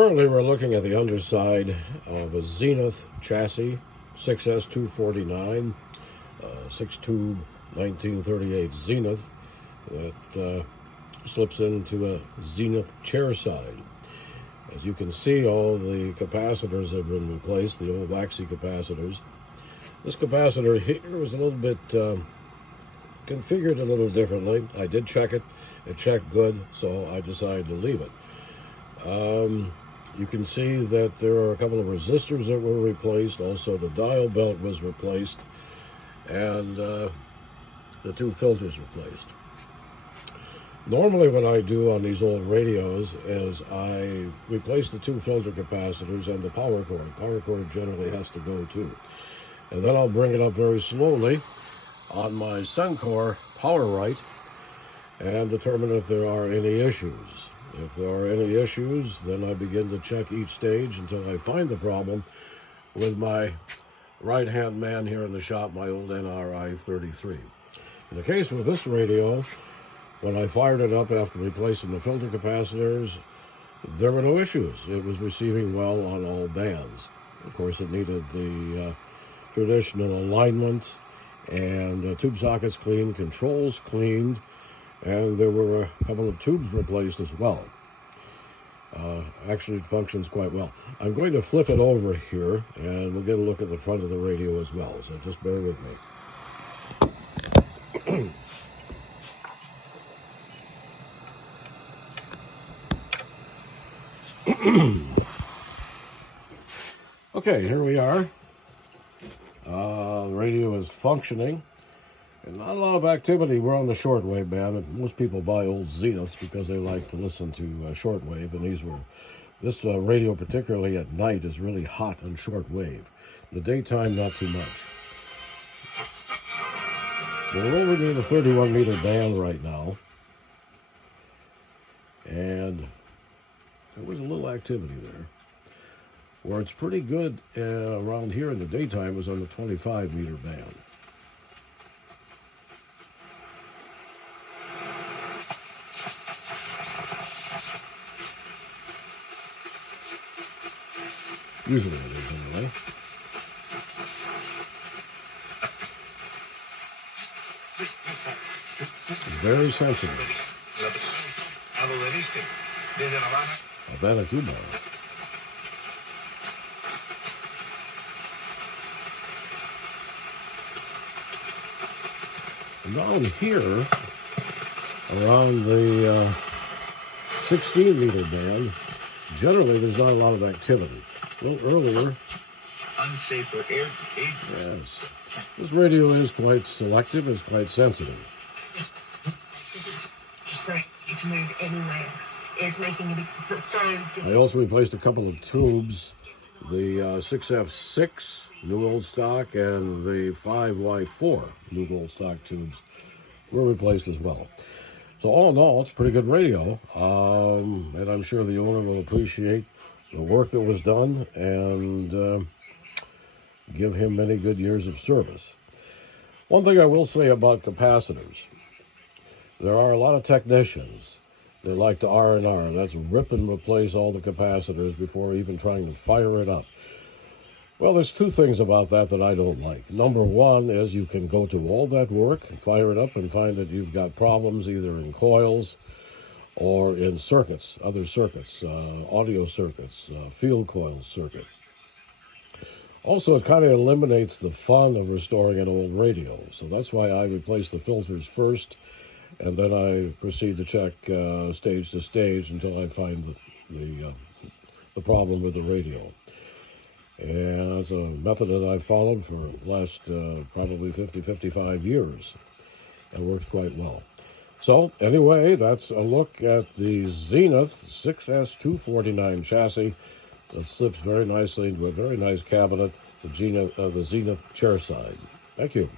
Currently, we're looking at the underside of a Zenith chassis, 6S249, 6-tube 1938 Zenith that slips into a Zenith chair side. As you can see, all the capacitors have been replaced, the old waxy capacitors. This capacitor here is a little bit configured a little differently. I did check it. It checked good, so I decided to leave it. You can see that there are a couple of resistors that were replaced. Also, the dial belt was replaced, and the two filters replaced. Normally what I do on these old radios is I replace the two filter capacitors and the power cord. Power cord generally has to go too. And then I'll bring it up very slowly on my Suncor power right and determine if there are any issues. If there are any issues, then I begin to check each stage until I find the problem with my right-hand man here in the shop, my old NRI 33. In the case with this radio, when I fired it up after replacing the filter capacitors, there were no issues. It was receiving well on all bands. Of course, it needed the traditional alignment and tube sockets cleaned, controls cleaned, and there were a couple of tubes replaced as well. Actually, it functions quite well. I'm going to flip it over here, and we'll get a look at the front of the radio as well, so just bear with me. Okay, here we are. The radio is functioning, and not a lot of activity. We're on the shortwave band, and most people buy old Zeniths because they like to listen to shortwave, and this radio, particularly at night, is really hot on shortwave. In the daytime, not too much. We're over near the 31 meter band right now, and there was a little activity there. Where it's pretty good around here in the daytime was on the 25 meter band. Usually it is, anyway. It's very sensitive. Havana, Cuba. Down here, around the 16 meter band, generally there's not a lot of activity. A little earlier. Unsafe for air. Yes. This radio is quite selective, it's quite sensitive. It's moved anywhere. It's making it so. I also replaced a couple of tubes. The 6F6 new old stock and the 5Y4 new old stock tubes were replaced as well. So all in all, it's a pretty good radio, and I'm sure the owner will appreciate the work that was done and give him many good years of service. One thing I will say about capacitors, there are a lot of technicians that like to R&R. That's rip and replace all the capacitors before even trying to fire it up. Well, there's two things about that I don't like. Number one is you can go to all that work, fire it up, and find that you've got problems either in coils or in circuits, other circuits, audio circuits, field coil circuit. Also, it kind of eliminates the fun of restoring an old radio. So that's why I replace the filters first, and then I proceed to check stage to stage until I find the problem with the radio. And that's a method that I've followed for the last probably 55 years. It works quite well. So anyway, that's a look at the Zenith 6S249 chassis that slips very nicely into a very nice cabinet, the Zenith chair side. Thank you.